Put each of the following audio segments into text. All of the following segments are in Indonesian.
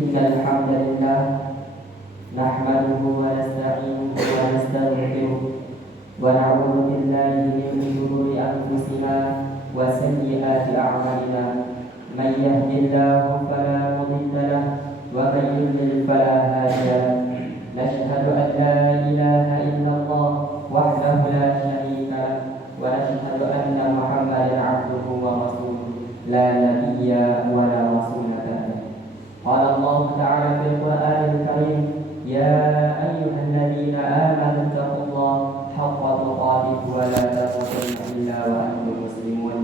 Innal hamdalillah nahmaduhu wa nasta'inuhu wa nastaghfiruh wa na'udzu billahi min shururi anfusina wa sayyiati a'malina. May yahdihillahu fala mudilla lahu wa may yudlil fala hadiya lahu. Nashhadu an la ilaha illallah wahdahu la syarika lahu wa nashhadu anna Muhammadan 'abduhu wa rasuluh la nabiyya wa la rasula ba'dahu. Qala Allah ta'ala fil Qur'anil Karim, ya ayyuhalladzina amanu taqullaha haqqa tuqatih wa la tamutunna illa wa antum muslimun.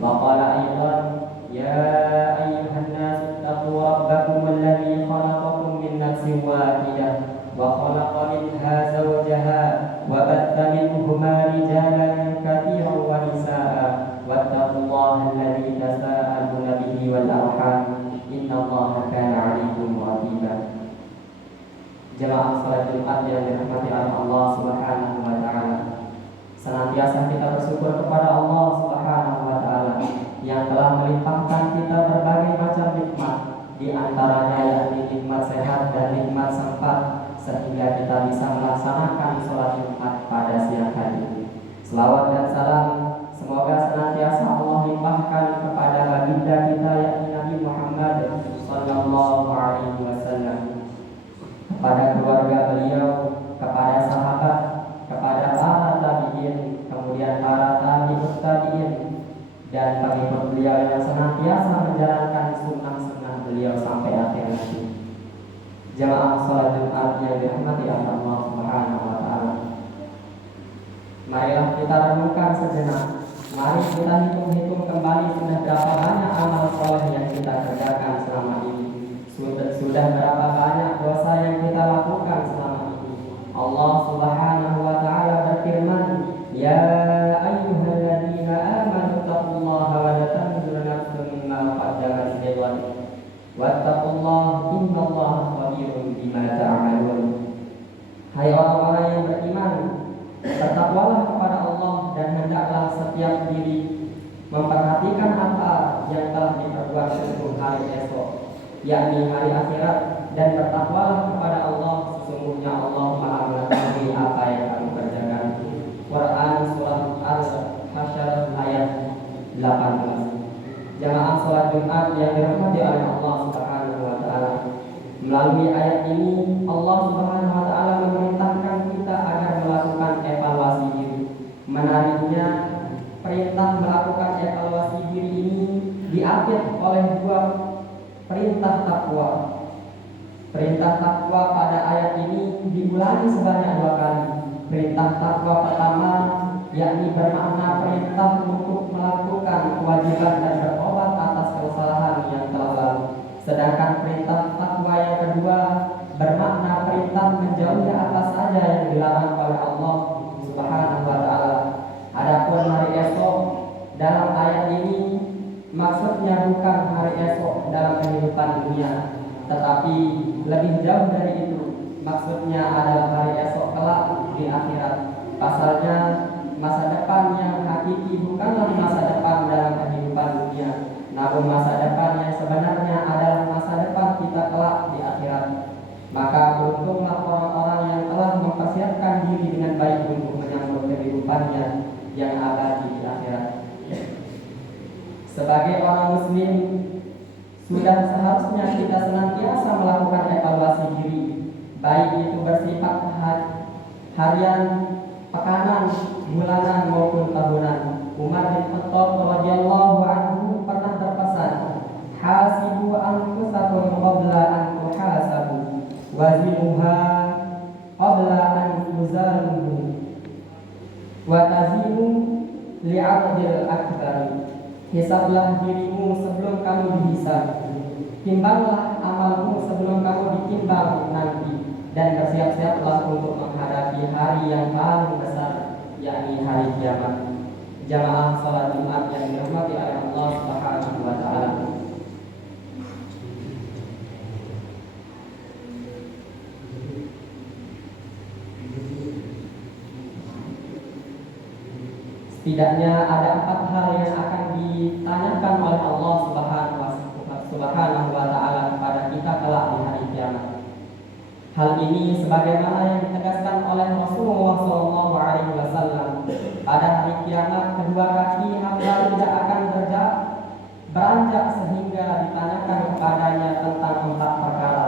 Wa qala aidan, ya ayyuhan nas taqu rabbakum alladzi khalaqakum min nafsin wahidah wa khalaqa minha zawjaha wa batha minhuma rijalan katsiran wa nisaa'a wattaqullaha alladzi tasaaluna bihi wal arham innallaha kana 'alaikum raqiba. Jamaah salat Jumat yang dirahmati Allah Subhanahu wa taala. Senantiasa kita bersyukur kepada Allah Subhanahu wa taala yang telah melimpahkan kita berbagai macam nikmat, di antaranya yakni nikmat sehat dan nikmat sempat, sehingga kita bisa melaksanakan salat Jumat pada siang hari. Selawat dan salam semoga senantiasa Allah limpahkan kepada baginda kita yakni Nabi Muhammad sallallahu alaihi wasallam, kepada keluarga beliau, kepada sahabat, kepada para tabi'in, kemudian para tabi'ut tabi'in, dan pengikut beliau yang senantiasa menjalankan sunnah-sunnah beliau sampai akhir nanti. Jamaah salat Jumat yang dirahmati Allah Subhanahu wa taala. Marilah kita renungkan sejenak. Mari kita hitung-hitung kembali sudah berapa banyak amal soleh yang kita kerjakan selama ini. Sudah berapa banyak dosa yang kita lakukan selama ini. Allah Subhanahu wa taala berfirman, ya ayyuhalladzina amanu taqullaha wa la tanzur nafsun ma qaddamat lighad wattaqullaha innallaha khabirun bima ta'malun. Hai orang-orang yang beriman, bertakwalah kepada Allah dan hendaklah setiap diri memperhatikan apa yang telah diperbuat untuk hari esok, yakni hari akhirat, dan bertakwalah kepada Allah, sesungguhnya Allah Maha mengetahui apa yang kamu kerjakan. Quran surah Al-Hasyr ayat 18. Jamaah salat Jumat yang dirahmati oleh Allah Subhanahu wa taala. Melalui ayat ini Allah Subhanahu wa taala memerintahkan kita agar melakukan evaluasi diri. Menariknya, perintah melakukan evaluasi diri ini diapit oleh dua perintah takwa. Perintah takwa pada ayat ini diulangi sebanyak 2 kali. Perintah takwa pertama yakni bermakna perintah untuk melakukan kewajiban dan berobat atas kesalahan yang telah lalu. Sedangkan perintah takwa yang kedua bermakna perintah menjauhi atas saja yang dilarang oleh Allah Subhanahu wa taala. Adapun hari esok dalam ayat ini maksudnya bukan hari esok dalam kehidupan dunia, tetapi lebih jauh dari itu. Maksudnya adalah hari esok kelak di akhirat. Pasalnya masa depan yang hakiki bukanlah masa depan dalam kehidupan dunia, namun masa depan yang sebenarnya adalah masa depan kita kelak di akhirat. Maka beruntunglah orang-orang yang telah mempersiapkan diri dengan baik untuk menyambut kehidupannya yang abadi di akhirat. Sebagai orang muslim, sudah seharusnya kita senantiasa melakukan evaluasi diri, baik itu bersifat harian, pekanan, bulanan maupun tahunan. Umar bin Khattab radhiyallahu anhu pernah berpesan, hasibu anfusakum qabla an tuhasabu wazinuha qabla an tuzaluhu wa tazinu li'adil akbar. Hisablah dirimu sebelum kamu dihisab, timbanglah amalmu sebelum kamu ditimbang nanti, dan bersiap-siaplah untuk menghadapi hari yang paling besar, yakni hari kiamat. Jamaah salat Jumat yang dirahmati oleh Allah Subhanahu wa taala. Setidaknya ada 4 hal yang akan ditanyakan oleh Allah Subhanahu wa Ta'ala kepada kita kelak di hari kiamat. Hal ini sebagaimana yang ditegaskan oleh Rasulullah SAW, pada hari kiamat kedua kaki hamba tidak akan beranjak sehingga ditanyakan kepadanya tentang 4 perkara: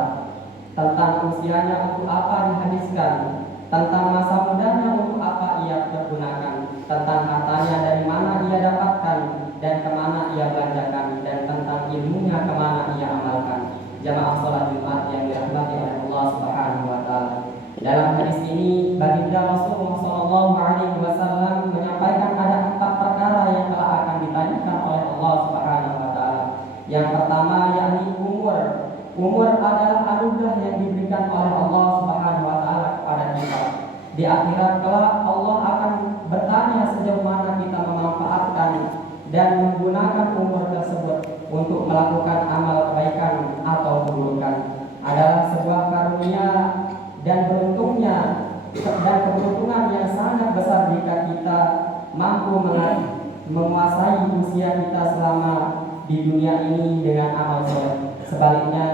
tentang usianya untuk apa dihabiskan, tentang masa mudanya untuk apa ia pergunakan, tentang hartanya dari mana ia dapatkan dan kemana ia belanjakan, dan tentang ilmunya kemana ia amalkan. Jamaah sholat Jumat yang dirahmati oleh Allah Subhanahu wa Ta'ala. Dalam hadis ini, baginda Rasulullah SAW menyampaikan ada 4 perkara yang telah akan ditanyakan oleh Allah Subhanahu wa Ta'ala. Yang pertama yakni umur. Umur adalah anugerah yang diberikan oleh Allah Subhanahu wa Ta'ala kepada kita. Di akhirat kelak Allah akan bertanya sejauh mana kita memanfaatkan dan menggunakan umur tersebut untuk melakukan amal kebaikan atau keburukan. Adalah sebuah karunia dan keberuntungan yang sangat besar jika kita mampu menguasai usia kita selama di dunia ini dengan amal soleh. Sebaliknya,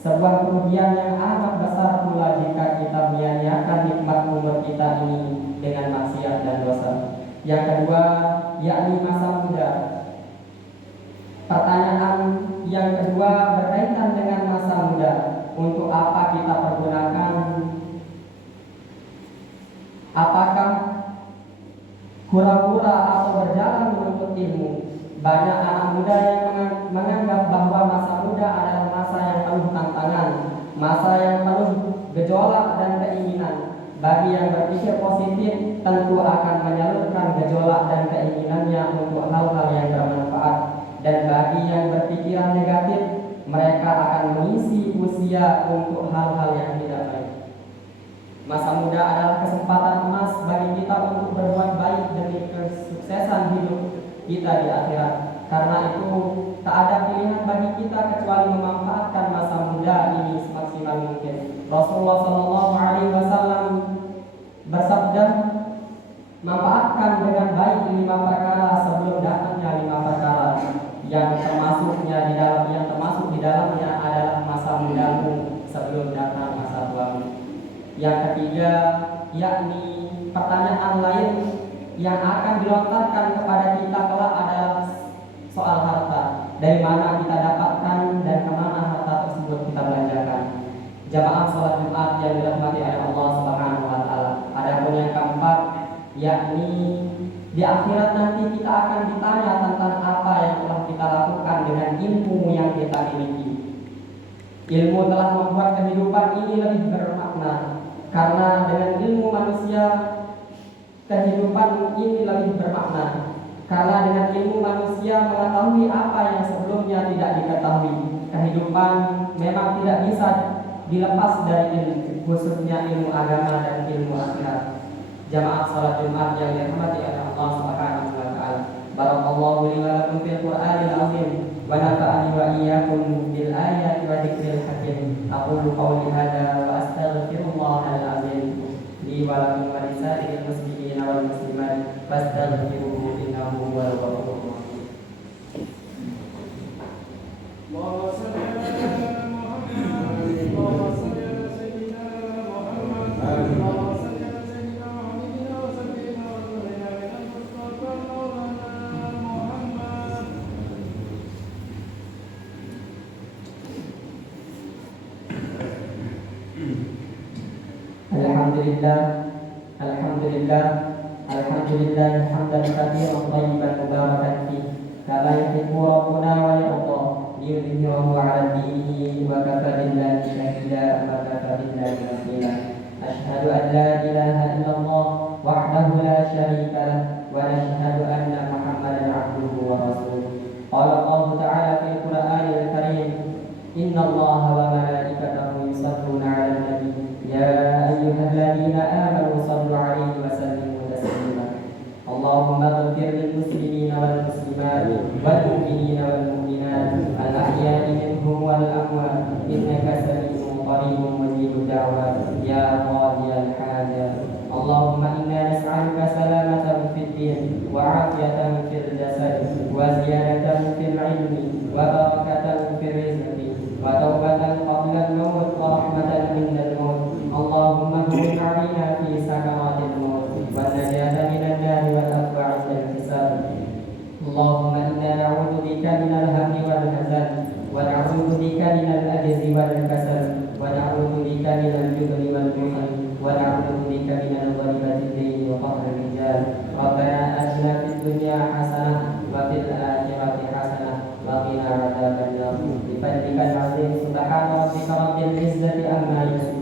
sebuah kerugian yang amat besar pula jika kita menyia-nyiakan nikmat umur kita ini dengan maksiat dan dosa. Yang kedua, yakni masa muda. Pertanyaan yang kedua berkaitan dengan masa muda. Untuk apa kita pergunakan? Apakah hura-hura atau berjalan menuntut ilmu? Banyak anak muda yang menganggap bahwa masa muda adalah masa yang penuh tantangan, masa yang penuh gejolak dan keinginan. Bagi yang berpikir positif tentu akan menyalurkan gejolak dan keinginannya untuk hal-hal yang bermanfaat. Dan bagi yang berpikiran negatif, mereka akan mengisi usia untuk hal-hal yang tidak baik. Masa muda adalah kesempatan emas bagi kita untuk berbuat baik demi kesuksesan hidup kita di akhirat. Karena itu tak ada pilihan bagi kita kecuali memanfaatkan masa muda ini semaksimal mungkin. Rasulullah SAW bersabda, manfaatkan dengan baik 5 perkara sebelum datangnya 5 perkara yang termasuk di dalamnya adalah masa mudamu sebelum datang masa tuamu. Yang ketiga, yakni pertanyaan lain yang akan dilontarkan kepada kita kelak adalah soal harta. Dari mana kita dapatkan dan kemana harta tersebut kita belanjakan. Jamaah sholat Jumat yang dirahmati oleh Allah Subhanahu wa Ta'ala. Adapun yang keempat, yakni di akhirat nanti kita akan ditanya tentang apa yang telah kita lakukan dengan ilmu yang kita miliki. Ilmu telah membuat kehidupan ini lebih bermakna. Karena dengan ilmu manusia kehidupan ini lebih bermakna. Karena dengan ilmu manusia mengetahui apa yang sebelumnya tidak diketahui. Kehidupan memang tidak bisa dilepas dari ilmu, khususnya ilmu agama dan ilmu akhirat. Jamaah salat Jumat yang dirahmati oleh Allah Subhanahu wa Ta'ala. Barakallahu li wa lakum fil Qur'anil azim wa nafa'ani wa iyyakum bil ayati wa dzikril hakim. Aqulu qawli hadza wa astaghfirullahal azim li wa lakum wa lisa'iril muslimin wal muslimat fastaghfiruhu innahu huwal ghafurur rahim. Alhamdulillah hamdan katsiran thayyiban mubarakan fihi kama yuhibbu rabbuna wa yarda liyudhhirahu 'ala dinihi wa kafa billahi shahida wa kafa billahi wakila. Asyhadu an la ilaha illallah wahdahu la syarika lah wa asyhadu anna Muhammadan 'abduhu wa rasuluh. Qala Allah ta'ala fil Qur'anil karim, innallaha wa malaikatahu yusholluna 'alan nabi ya ayyuhalladzina amanu shallu 'alaihi wa sallimu taslima. Allahumma ighfir lil muslimina wal muslimat wal mu'minina wal mu'minat al ahya'i minhum wal amwat innaka sami'un qaribun mujibud da'wat ya qadiyal hajat. Allahumma inna nas'aluka salamatan fid din wa 'afiyatan fil jasad wa ziyadatan fil 'ilmi wa barakatan fil علينا في سكرات الموت والنجاة من النار والعفو عند الحساب. اللهم إنا نعوذ بك من الهم والحزن ونعوذ بك من العجز والكسل ونعوذ بك من الجبن والبخل ونعوذ بك من الغلبة الدين وقهر الرجال. ربنا آتنا في الدنيا حسنة وفي الآخرة حسنة وقنا عذاب النار. بفضلك العظيم سبحان ربك رب العزة عما يصفون